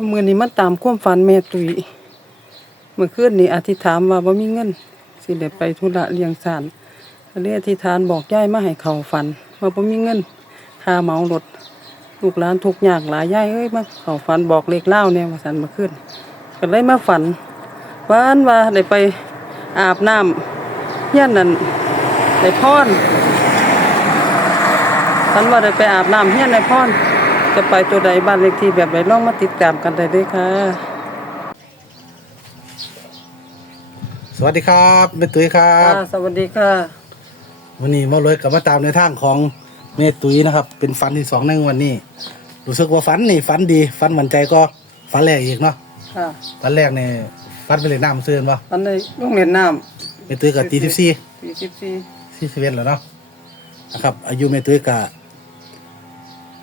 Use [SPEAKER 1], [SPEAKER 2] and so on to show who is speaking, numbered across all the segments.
[SPEAKER 1] มื้อนี้มาตามความฝันแม่ตุยเมื่อคืนนี้อธิษฐานว่าบ่มีเงิน สิได้ไปธุระเลี้ยงศาลก็เลยอธิษฐานบอกย่ายมาให้เขาฝันว่าบ่มีเงินค่าเหมารถลูกหลานทุกยากหลายย่ายเอ้ยมาเขาฝันบอกเลขเล่าวแน่ว่าซั่นเมื่อคืนก็เลยมาฝันฝันว่าได้ไปอาบน้ำเฮียนนั่นได้พรฉันว่าได้ไปอาบน้ำเฮียนในพ่อน จะไปตัวใดบ้านเลขที่แบบใดลองมาติดตามกันได้เด้วยค่ะ
[SPEAKER 2] สวัสดีครับแม่ตุ้ยครับ
[SPEAKER 1] ค่ะสวัสดีค่ะ
[SPEAKER 2] วันนี้มาเลยกลับมาตามในทางของแม่ตุ้ยนะครับ เป็นฟันที่สองในวันนี้ รู้สึกว่าฟันนี่ฟันดีฟันมั่นใจก็ฟันแรกอีกเนาะ
[SPEAKER 1] ค่ะ
[SPEAKER 2] ฟันแรกเนี่ยฟันไปเลยน้ำเสื่อนวะ
[SPEAKER 1] อันในโรงเรียนน้
[SPEAKER 2] แม่ตุ้ยกับตีทิฟซี่ำ
[SPEAKER 1] สี่สิบสี่
[SPEAKER 2] สี่สิบเอ็ดแล้วเนาะนะครับอายุแม่ตุ้ยกับ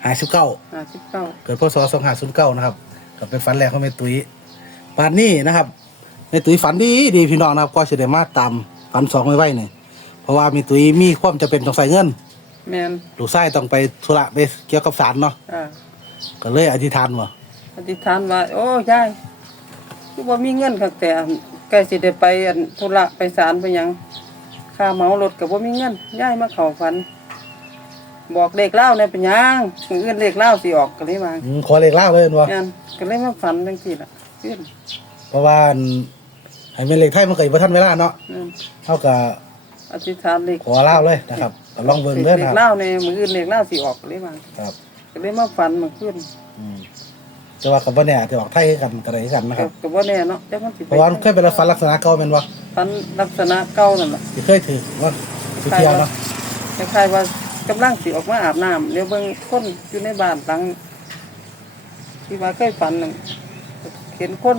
[SPEAKER 2] หายสิบเก้า
[SPEAKER 1] ห้าสิบเก้า
[SPEAKER 2] เกิดพศสองห้าศูนย์เก้านะครับกับเป็นฟันแรกของแม่ตุ้ยปานนี้นะครับแม่ตุ้ยฝันดีดีพี่น้องนะครับก็จะได้มาตามฝันสองไว้ไว้เนี่ยเพราะว่าแม่ตุ้ยมีความจะเป็นต้องใส่เงิน
[SPEAKER 1] แมน
[SPEAKER 2] ลูกชายต้องไปธุระไปเกี่ยวกับสารเนาะ
[SPEAKER 1] อ่า
[SPEAKER 2] ก็เลยอธิษฐานว่า
[SPEAKER 1] อธิษฐานว่า โอ้ยายคือว่ามีเงินคักแต่ใกล้สิได้ไปอันธุระไปศาลไปหยังค่าเหมารถกับว่ามีเงินยายมาเข้าฝัน บอกเลขเล่าเนี่ยเป็นหยังมื้ออื่นเลขเล่าสิออกก็เลยว่า
[SPEAKER 2] อืมขอเลขเล่าเลยเห็นบ่
[SPEAKER 1] แม่นก็เลยมาฝันจังซี่ล่ะขึ้น
[SPEAKER 2] เพราะว่าอันให้เป็นเลขไทยมันเคยบ่ทันเวลาเนาะ
[SPEAKER 1] อืม
[SPEAKER 2] เท่ากับ
[SPEAKER 1] อธิษฐานเลข
[SPEAKER 2] ขอเล่าเลยนะครับก็ลองเบิ่งเด้อ
[SPEAKER 1] เล
[SPEAKER 2] นะ
[SPEAKER 1] ข
[SPEAKER 2] ครับ
[SPEAKER 1] เล่าในมืออื่นเลขเล่าสิออกเลยว่า
[SPEAKER 2] ครับ
[SPEAKER 1] ก็เลยมาฝันเมาขึ้น
[SPEAKER 2] อืมแต่ว่ากับบ่แน่อาจจะออกไทยคือกันก็ได้คือกันนะครับ
[SPEAKER 1] ก็บ่แน่เนาะจักมันสิ
[SPEAKER 2] เพราะว่ามันเคยเป็นฟันลักษณะเก่าแม่นบ่
[SPEAKER 1] ฝันลักษณะเก่านั่นล่ะ
[SPEAKER 2] ที่เคยถือว่าสุเที่ยวเนาะ
[SPEAKER 1] คล้ายๆว่า กำลังสิออกมาอาบน้ำเดี๋ยวเบิ่งคนอยู่ในบ้านหลัง ที่ว่าเคยฝันนั่นเห็นคน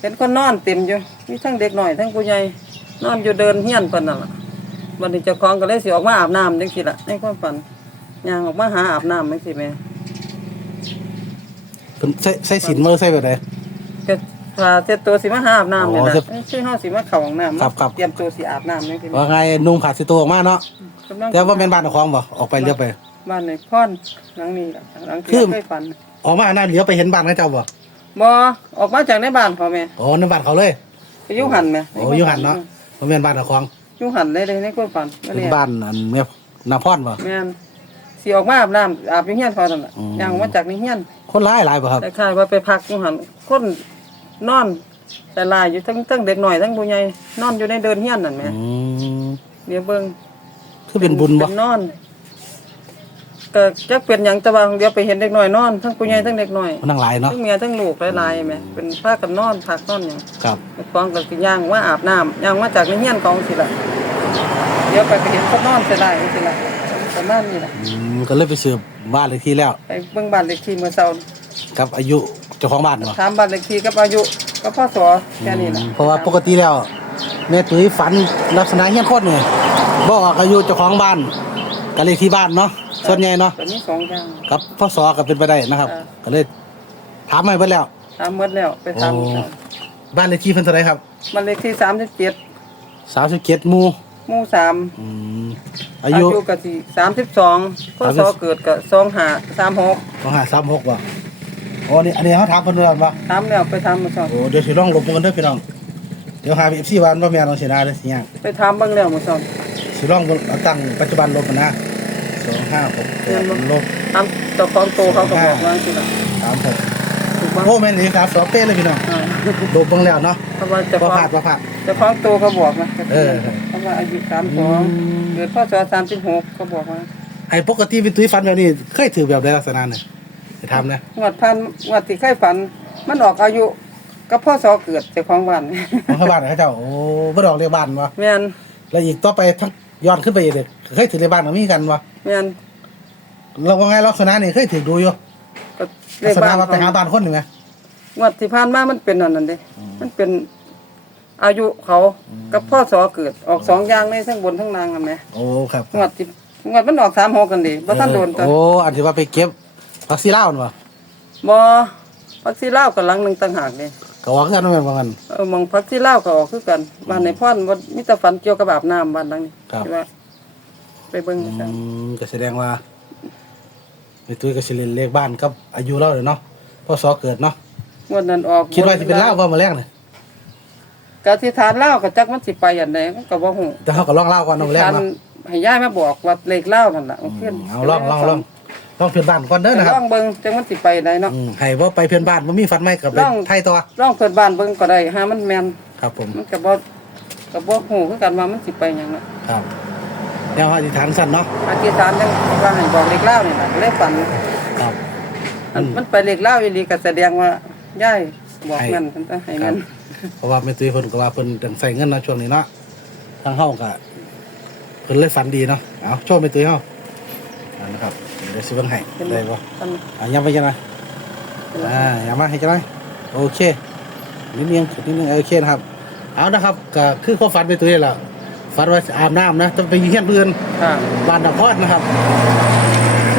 [SPEAKER 1] เห็นคนนอนเต็มอยู่มีทั้งเด็กหน่อยทั้งผู้ใหญ่นอนอยู่เดินเฮียนเพิ่นนั่นล่ะวันนี้เจ้าของก็เลยสิออกมาอาบน้ำจังซี่ล่ะในความฝันย่างออกมาหาอาบน้ำจังซี่แหม่
[SPEAKER 2] เพิ่นใส่ใส่สินมือใส่แบบใด
[SPEAKER 1] ก็พาเสร็จตัวสิมาหาอาบน้ำเนี่ย
[SPEAKER 2] อ๋อ
[SPEAKER 1] นะ
[SPEAKER 2] เสร็จ
[SPEAKER 1] ชื่อห้าสิมาเข่าห้องน้ำ
[SPEAKER 2] ครับครับ
[SPEAKER 1] เตรียมตัวสิอาบน้ำนี่คือ
[SPEAKER 2] ว่าไงนุ่งขาดสิตัวออกมาเนาะ
[SPEAKER 1] กำลัง
[SPEAKER 2] แต่ว่าแม่นบ้านของบ่ออกไปเลี้ยวไป
[SPEAKER 1] บ้านในพ่อนหลังนี้ล่ะหลัง
[SPEAKER 2] คื
[SPEAKER 1] ที่
[SPEAKER 2] อ
[SPEAKER 1] เคยฝัน
[SPEAKER 2] ออกมาหน้าเลี้ยวไปเห็นบ้านเขาเจ้าบ่
[SPEAKER 1] บ่ออกมาจากในบ้านพ่อแม่
[SPEAKER 2] อ๋อในบ้านเขาเลย
[SPEAKER 1] ไปอยุหันไหม
[SPEAKER 2] โอ้อยู่หันเนาะบ่แม่นบ้านของ
[SPEAKER 1] อยุหันเลยเลยในความฝันนั่น
[SPEAKER 2] เป็น
[SPEAKER 1] แหละ
[SPEAKER 2] บ้านอันแม่นาพรบ่
[SPEAKER 1] แม่นสิออกมาอาบน้ำอาบอยู่เฮียนพอนั่นแหละ
[SPEAKER 2] อืม
[SPEAKER 1] ย่างออกมาจากในเฮียน
[SPEAKER 2] คนร้ายหลายบ่ครับ
[SPEAKER 1] แต่คล้ายๆว่าไปพักอยุหันคนนอน แต่ลายอยู่ทั้งทั้งเด็กหน่อยทั้งผู้ใหญ่นอนอยู่ในเดินเฮียนนั่นแหม
[SPEAKER 2] อืม
[SPEAKER 1] เดี๋ยวเบิ่ง
[SPEAKER 2] คือเป็นบุญบ่
[SPEAKER 1] เป็นนอนก็จักเป็นหยังแตะว่าเดี๋ยวไปเห็นเด็กน้อยนอน ทั้งผู้ใหญ่ทั้งเด็กน้อย
[SPEAKER 2] มันทั้งหลายเนาะ
[SPEAKER 1] ทั้งเมียทั้งลูกหลายๆแหม่เป็นพากันนอนพักนอนหยัง
[SPEAKER 2] ครับ
[SPEAKER 1] ฟ้องกับสิย่างว่าอาบน้ำย่างมาจากในเฮียนของสิล่ะเดี๋ยวไปไปเห็นเขานอนเสียดายสิล่ะประมาณนี้ล่ะ
[SPEAKER 2] อืมก็เลยไปสืบบ้านเลขที่แล้ว
[SPEAKER 1] ไปเบิ่งบ้านเลขที่เมื่อเช้า
[SPEAKER 2] กับอายุเจ้าของบ้านบ่
[SPEAKER 1] ถามบ้านเลขที่กับอายุกับพ่อสอแค่นี้ล่ะ
[SPEAKER 2] เพราะว่าปกติแล้ว แม่ตุ้ยฝันลักษณะเฮี้ยนโคตรนี่ บ่ออกอายุเจ้าของบ้านกับเลขที่บ้านเนาะส่วนใหญ่เนาะ
[SPEAKER 1] ตอนนี้สองอย่าง
[SPEAKER 2] กับพ่อสอก็เป็นไปได้นะครับ
[SPEAKER 1] อ่า
[SPEAKER 2] ก็เลยถามมาเบิดแล้ว
[SPEAKER 1] ถามหมดแล้วไปถาม
[SPEAKER 2] โอ้ บ้านเลขที่เพิ่นเท่าไหร่ครับ
[SPEAKER 1] บ้านเลขที่สามสิบเจ็ด
[SPEAKER 2] 37หมู่
[SPEAKER 1] หมู่สาม
[SPEAKER 2] อืมอายุ
[SPEAKER 1] ก็สิสามสิบสองพ่อสอเกิดก็สองห้าสามหก
[SPEAKER 2] 2536บ่อ๋อนี่อันนี้เฮาถามเพิ่นว่าบ่
[SPEAKER 1] ถามแล้วไปถามเมื่อเช้า
[SPEAKER 2] โอ้เดี๋ยวสิลองลบกันเด้อพี่น้อง เดี๋ยวหา FC บ้านบ่แม่นเอาสินะเด้อสิยาก
[SPEAKER 1] ไปถามเบิ่งแล้วเมื่อเช้า
[SPEAKER 2] สิลองเบิ่งเอาตั้งปัจจุบันลบกันนะ256
[SPEAKER 1] เรียนบ่
[SPEAKER 2] ลบ
[SPEAKER 1] ถามเจ้าของโตเขาก็บอกว่าสิล่ะ
[SPEAKER 2] 36
[SPEAKER 1] ถูกป่ะ
[SPEAKER 2] โอ้แม่นเลยครับสอบเป้เลยพี่น้อง
[SPEAKER 1] อ่า
[SPEAKER 2] ลบเบิ่งแล้วเนาะ
[SPEAKER 1] เพราะว่าเจ้าข
[SPEAKER 2] บ่
[SPEAKER 1] อง
[SPEAKER 2] พลาดบ่พลาด
[SPEAKER 1] เจ้าของโตเขาบอกนะ
[SPEAKER 2] เออ
[SPEAKER 1] เพราะว่าอายุสามส
[SPEAKER 2] อื
[SPEAKER 1] อง
[SPEAKER 2] ม
[SPEAKER 1] เกิดพศสามสิบหกเขาบอกว่า
[SPEAKER 2] ไอ้ปกติเป็นตุ้ยฟันแบบนี้เคยถือแบบใดลักษณะเนี่ยจะทำนะ
[SPEAKER 1] งวดพันงวดที่เคยฝัน มันออกอายุกับพ่อสอเกิดเจ้าของบ้าน
[SPEAKER 2] ของชาวบ้านเขาเจ้าโอ้บ่ดอกเรียกบ้านวะ
[SPEAKER 1] แม่น
[SPEAKER 2] แล้วอีกต่อไปทั้ง ย้อนขึ้นไปอีกเด็กเคยถือเรียกบ้านก็มีกันวะ
[SPEAKER 1] แม่น
[SPEAKER 2] เราว่าไงลักษณะนี่เคยถือดูอยู่
[SPEAKER 1] ก็เล
[SPEAKER 2] ลัก
[SPEAKER 1] ข
[SPEAKER 2] ษณะ
[SPEAKER 1] บ้าน
[SPEAKER 2] ว่าไปหาบ้านคนหนึ่งไง
[SPEAKER 1] งวดที่ผ่านมามันเป็นอันนั้นเด้ มันเป็นอายุเขากับพ่อสอเกิดออกสองอย่างเลยทั้งบนทั้งล่างกันไหม
[SPEAKER 2] โอ้ครับ
[SPEAKER 1] งวดที่งวดมันออกสามหกกันดิบ่ทันโดนตัว
[SPEAKER 2] โอ้อันที่ว่าไปเก็บผักซีเล่าวน่ะวะ
[SPEAKER 1] บ่พักซีลาวกับหลังหนึงต่างหากเด้
[SPEAKER 2] ก็ว่าคือกันว่าแม่นว่ากัน
[SPEAKER 1] เออหมองพักซีลาวก็ออกคือกันบ้านในพ่อนบ่มีแต่ฝันเกี่ยวกับอาบน้ำบ้านหลังนี้
[SPEAKER 2] ครับ
[SPEAKER 1] ที่ว่าไปเบิ่ง
[SPEAKER 2] อื
[SPEAKER 1] กัน
[SPEAKER 2] มก็แสดงว่าไปตุ้ยก็สิเล่นเลขบ้านกับ อายุเราเลยเนาะพอสอเกิดเนาะ
[SPEAKER 1] งวดนั้นออก
[SPEAKER 2] คิดว่าสิเป็นลาวบ่มาแรกนี่
[SPEAKER 1] ก็ที่ฐานเล่าวก็จักมันสิไปอันใดก็บ่ฮู้
[SPEAKER 2] แต่เฮาก็ลองลาวก่อนเอามาแรก
[SPEAKER 1] ฐาน
[SPEAKER 2] เนาะ
[SPEAKER 1] ให้ย้ายมาบอกว่าเลขเล่าวนั่นน่ะ
[SPEAKER 2] อื
[SPEAKER 1] เพื่อน
[SPEAKER 2] มเอาลองลองลอง ลองเพื่อนบ้านก่อนเด้อนะครับ
[SPEAKER 1] ลองเบิ่งจังมันสิไปได้เนาะ
[SPEAKER 2] อืมให้บ่ไปเพื่อนบ้านบ่มีฟันไม้กับไป
[SPEAKER 1] ลอง
[SPEAKER 2] ไทยตัว
[SPEAKER 1] ลองเพิ่นบ้านเบิ่งก็ได้หามันแม่น
[SPEAKER 2] ครับผม
[SPEAKER 1] มันก็บ่ก็บ่ฮู้คือกันว่ามันสิไปหยังเนาะ
[SPEAKER 2] ครับแล้วอธิษฐานสั้นเนาะ
[SPEAKER 1] อธิษฐานจังว่าให้บอกเลขเล่าวนี่ล่ะก็เลยฝัน
[SPEAKER 2] ครับ
[SPEAKER 1] อันมันไปเลขเล่าวอีหลีก็แสดงว่าย้ายบอกแม่นเพิ่นจะให้แม่น
[SPEAKER 2] เพราะว่าแม่ตุ้ยเพิ่นก็ว่าเพิ่นจังใส่เงินเนาะช่วงนี้เนาะทางเฮาก็เพิ่นเลยฝันดีเนาะเอาโชว์แม่ตุ้ยเฮาอ่า นะครับเดี๋ยวสิเบิ่งให้ได้บ่
[SPEAKER 1] อัน
[SPEAKER 2] อะย้ำไปจังไดอ่าย้ำมาให้จังไดโอเคนิดนึงนิดนึงโอเคนะครับ เอานะครับก็คือความฝันแม่ตุ้ยแหละฝันว่าอาบน้ำนะจะไปยิงเฮียนเพื่อน
[SPEAKER 1] ค่ะ
[SPEAKER 2] บ้านนครนะครับ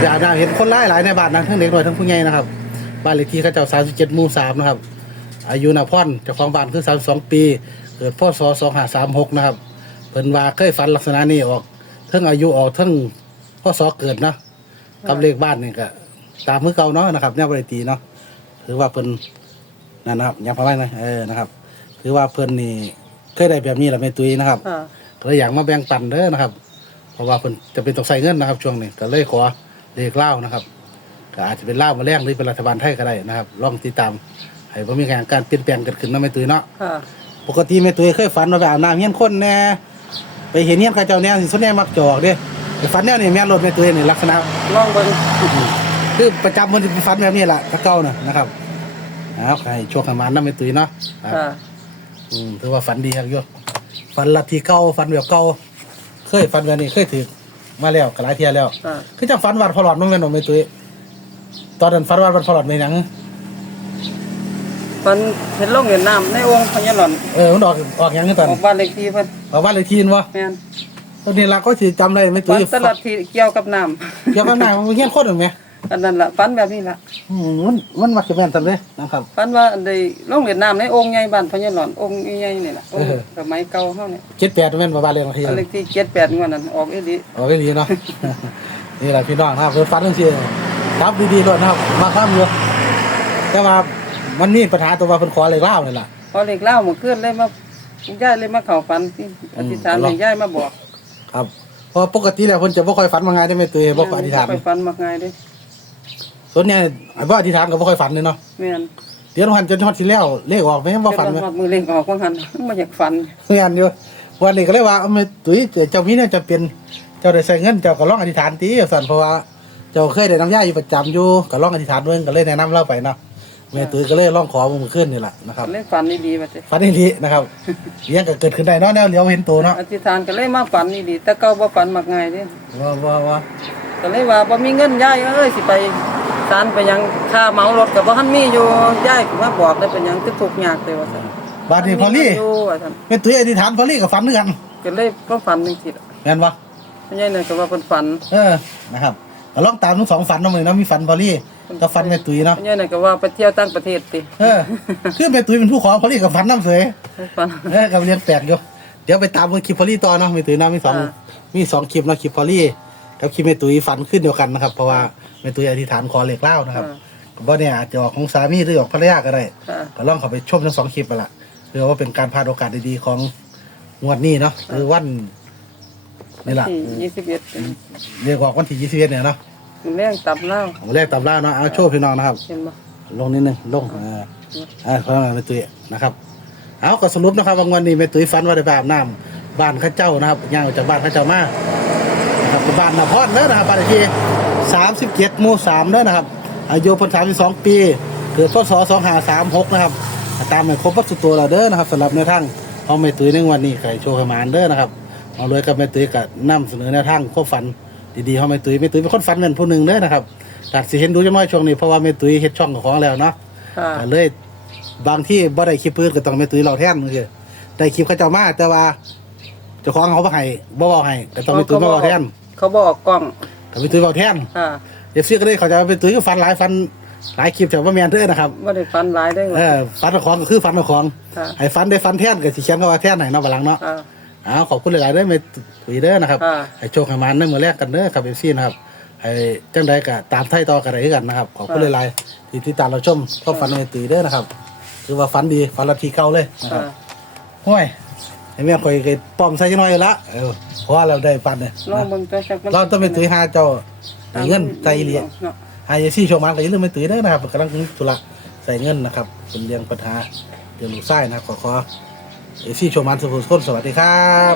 [SPEAKER 2] อย่าได้เห็นคนร้ายหลายในบ้านนะทั้งเด็กน้อยทั้งผู้ใหญ่นะครับบ้านเลขที่เขาเจ้า37หมู่3นะครับ อายุนพรเจ้าของบ้านคือ32ปีเกิดพศ2536นะครับเพิ่นว่าเคยฝันลักษณะนี้ออกเทั้งอายุออกเทั้ง พศเกิดเนาะกับเลขบ้านนี่ก็ตามมือเก่าเนาะนะครับแนวบริตีเนาะถือว่าเพิ่นนั่นนะครับยังพอไว้นะเออนะครับถือว่าเพิ่นนี่เคยได้แบบนี้แหละแม่ตุ้ยนะครับ
[SPEAKER 1] ค่ะ
[SPEAKER 2] ก็เลยอยากมาแบ่งปันเด้อนะครับ เพราะว่าเพิ่นจะเป็นต้องใส่เงินนะครับ ช่วงนี้ก็เลยขอเลขเล่าวนะครับก็อาจจะเป็นเล่าวมาแรงหรือเป็นรัฐบาลไทยก็ได้นะครับลองติดตามให้ว่ามีการการเปลี่ยนแปลงเกิดขึ้นเนาะแม่ตุ้ยเนาะ
[SPEAKER 1] ค่ะ
[SPEAKER 2] ปกติแม่ตุ้ยเคยฝันว่าไปอาบน้ำเฮียนคนแหน่ไปเห็นเฮียนเข้าเจ้าแหน่สิส่วนใหญ่มักจอกเด้ไป ฝันแนวนี้แม่นรถแม่ตุ้ยนี่ลักษณะ
[SPEAKER 1] ลองเบิ่ง
[SPEAKER 2] คือประจำมันจะฝันแบบนี้แหละถ้าเก่าน่ะนะครับเอาให้โชคให้มานำแม่ตุ้ยเนาะครับ
[SPEAKER 1] ค่ะ
[SPEAKER 2] อืมถือว่าฝันดีครับโยมฝันลัทธิเก่าฝันแบบเก่าเคยฝันแบบนี้เคยถือมาแล้วก็หลายเที่ยแล้ว
[SPEAKER 1] ค่ะ
[SPEAKER 2] คือจังฝันวัดพอหลอดมันแม่นบ่แม่ตุ้ยตอนนั้นฝันวัดวัดพอหลอดในหนัง
[SPEAKER 1] ฝันเห็นลงเห็นน้ำในองค์พญาหลอน
[SPEAKER 2] เออมันออกออกหยังคือตอน
[SPEAKER 1] ออกบ้านเลขที่เพิ่น
[SPEAKER 2] ออกบ้านเลขที่นวะ
[SPEAKER 1] แม่น
[SPEAKER 2] ต อนนี้เราก็สิจำได้แม่ตุ้
[SPEAKER 1] ฝัน
[SPEAKER 2] ย
[SPEAKER 1] ตลอดที่เกี่ยวกับน้ำ
[SPEAKER 2] เกี่ยวกับหน้ามันเฮียนคนหรือไหม
[SPEAKER 1] อันนั้นล่ะฝันแบบนี้ล่ะ
[SPEAKER 2] อืมมันมันมักจะแม่นซั่นเด้นะครับ
[SPEAKER 1] ฝันว่าได้ลงเล่นน้ำในองค์ใหญ่บ้านพญาหลอนองค์ใหญ่ๆนี่ล่ะองค์
[SPEAKER 2] เออ
[SPEAKER 1] สมัยเก่าเฮาเนี่ย
[SPEAKER 2] 78แม่นบ่บ้านเลขที่
[SPEAKER 1] บ้านเลขที่78งวดนั้นออกอีหลี
[SPEAKER 2] ออกได้ดีเนาะ นี่แหละพี่น้องนะครับเพิ่นฝันจังซี่ครับดีๆด้วยนะครับ มาค้ำอยู่แต่ว่ามันมีปัญหาตัวว่าเพิ่นขอเลขลาวนี่ล่ะ
[SPEAKER 1] พอเลขเล่าเมื่อคืนเลยมาย้ายเลยมาเข้าฝันที่อธิษฐานให้ย้ายมาบอก
[SPEAKER 2] ครับเพราะปกติแล้วเพิ่นจะบ่ค่อยฝันว่าไงได้แม่ตุ้ยบ่ค่อยอธิษฐาน
[SPEAKER 1] ไปฝันมักง่ายเด้
[SPEAKER 2] ส่วนใหญ่ไอ้บ่อธิษฐานก็บ่ค่อยฝันเลยเนาะ
[SPEAKER 1] แม่น
[SPEAKER 2] เดี๋ยวหันจนฮอดที่แล้วเลขออกไหมบ่ฝันไหม
[SPEAKER 1] เป็นวันมือเล่งออกว่าหันบ่อยากฝัน
[SPEAKER 2] เงี้ยอยู่วันนี้ก็เลยว่าเอามาตุ้ยเจ้ามีเนี่ยจะเป็นเจ้าได้ใส่เงินเจ้าก็ลองอธิษฐานตีสั่นเพราะว่าเจ้าเคยได้น้ำยาอยู่ประจำอยู่ก็ลองอธิษฐานด้วยก็เลยแนะนำเราไปเนาะ แม่ตุ้ยก็เลยลองขอมือขึ้นนี่แหละนะครับ
[SPEAKER 1] เลยฝันดีๆว่าจะ
[SPEAKER 2] ฝันดีนะครับเลี้ยงก็เกิดขึ้นได้เนาะแนวเลี้ยวเห็นตัวเนาะ
[SPEAKER 1] อธิษฐานก็เลยมาฝันดีๆแต่เก่าบ่ฝันมักง่ายเด้
[SPEAKER 2] ว่าว่าว่า
[SPEAKER 1] ก็เลยว่าบ่มีเงินย้ายเอ้ยสิไปศาลไปหยังค่าเหมารถก็บ่ทันมีอยู่ย้ายก็มาบอกได้เป็นหยังคือทุกข์ยากเลยว่าซั่น
[SPEAKER 2] บาดนี้พอลี่
[SPEAKER 1] อยู่ว่าซั่น
[SPEAKER 2] แม่ตุ้ยอธิษฐานพอลี่กับฝันเหมือนกัน
[SPEAKER 1] ก็เลยบ่ฝันจังซี่ล่ะ
[SPEAKER 2] แม่นปะ
[SPEAKER 1] ไม่ใช่นั่นก็ว่าเพิ่นฝัน
[SPEAKER 2] เออนะครับก็ลองตามทั้งสองฝันเนาะมื้อนี้เนาะมีฝันพอลี่ กับฝันแม่ตุ้ยเนาะ
[SPEAKER 1] ไม่ใช่นั่นก็ว่าไปเที่ยวต่างประเทศติ
[SPEAKER 2] เออคือแม่ตุ้ยเป็นผู้ขอพอลี่กับฝันน้ำเสย
[SPEAKER 1] ฝัน
[SPEAKER 2] เออกับเรียนแปลกอยู่เดี๋ยวไปตามเบิ่งคลิปพอลี่ต่อเนาะแม่ตุ้ยเนาะมีสอง
[SPEAKER 1] อ่า
[SPEAKER 2] มีสองคลิปเนาะคลิปพอลี่กับคลิปแม่ตุ้ยฝันขึ้นเดียวกันนะครับ เพราะว่าแม่ตุ้ยอธิษฐานขอเหล็กเล่านะครับก็บ่เนี่ยอาจจะออกของสามีหรือออกภรรยาก็ได้
[SPEAKER 1] ค่ะ
[SPEAKER 2] ก็ลองเข้าไปชมทั้งสองคลิปไปละเพื่อว่าเป็นการพลาดโอกาสดีๆของงวดนี้เนาะหรือวันนี่แหละ
[SPEAKER 1] ที่21เป็น
[SPEAKER 2] เรียกว่าวันที่ยี่สิบเอ็ดเนี่ยเนาะ
[SPEAKER 1] มันแรงตับเหล้า
[SPEAKER 2] ผมแรกตำราเนาะเอาโชว์พี่น้องนะครับ
[SPEAKER 1] เห็นบ่
[SPEAKER 2] ลงนิดนึงลงอ่าอ่าเพราะว่าแม่ตุ้ยนะครับ เอาก็สรุปนะครับว่าวันนี้แม่ตุ้ยฝันว่าได้ไปอาบน้ำบ้านเข้าเจ้านะครับย่างออกจากบ้านเข้าเจ้ามานะครับบ้านนาพรเด้อนะครับบ้านเลขที่สามสิบเจ็ดหมู่สามเด้อนะครับ อายุเพิ่นสามสิบสองปีเกิดพศสองห้าสามหกนะครับตามไปครบวัตถุตัวเราเด้อนะครับสำหรับแนวทางของแม่ตุ้ยในวันนี้ไข่โชว์ขมานเด้อนะครับเอาเลยกับแม่ตุ้ยกับนำเสนอแนวทางข้อฝัน ดีๆของแม่ตุ้ยแม่ตุ้ยเป็นคนฝันเงินผู้หนึ่งเด้อนะครับตัดสิเห็นดูจังน้อยช่วงนี้เพราะว่าแม่ตุ้ยเฮ็ดช่องของแล้วเนาะ
[SPEAKER 1] ค่ะ
[SPEAKER 2] ก็เลยบางที่บ่ได้คลิปพื้นก็ต้องแม่ตุ้ยเราแทนมือคือได้คลิปเขาเจ้ามาแต่ว่าเจ้าของเขาบ่ให้บ่เว้าให้ก็ต้องแม่ตุ้ยมาเว้าแทน
[SPEAKER 1] เขาบอกออกกล้อง
[SPEAKER 2] ก็แม่ตุ้ยเว้าแทน
[SPEAKER 1] ค่ะ
[SPEAKER 2] เอฟซีก็เลยเขาใจะแม่ตุ้ยก็ฝันหลายฝันหลายคลิปแต่ว่าแม่นเด้อนะครับ
[SPEAKER 1] บ่ได้ฝันหลายได้
[SPEAKER 2] เออฝันของก็คือฝันของ
[SPEAKER 1] ค่ะ
[SPEAKER 2] ให้ฟันได้ฟันแท่นกับสิเขียนก็ว่าแท่นไหนเนาะบดหลังเนาะ
[SPEAKER 1] ค่ะ
[SPEAKER 2] อ้าวขอบคุณหลายๆเด้อเมตุยเด้อนะครับ
[SPEAKER 1] ค่ะ
[SPEAKER 2] ให้โชคให้มันในมือแรกกันเด้อครับเอฟซีนะครับไอ้จังใดก็ตามไทยต่อกันได้คือกันนะครับขอบคุณหลายๆที่ติดตามเราชมความฝันในตีเด้อนะครับคือว่าฝันดีฝันละทีเก่าเลยนะครับ
[SPEAKER 1] ค่ะ
[SPEAKER 2] ห้วยไอ้แม่คอยเคยป้อมใส่จังน้อยอยู่ละเออเพราะว่าเราได้ปันเนี่ย
[SPEAKER 1] ลองเบิ่งตัวจักมัน
[SPEAKER 2] เราต้องไปตื้อหาเจ้าได้เงินใส่เหรียญ
[SPEAKER 1] เนาะ
[SPEAKER 2] หายซี่โชว์มันก็อย่าลืมไปตื้อเด้อนะครับกำลังมีธุระใส่เงินนะครับเป็นเรื่องปัญหาเรื่องลูกไส้นะครับขอขอ เอซี่โชมันสุขสุขคนสวัสดีครับ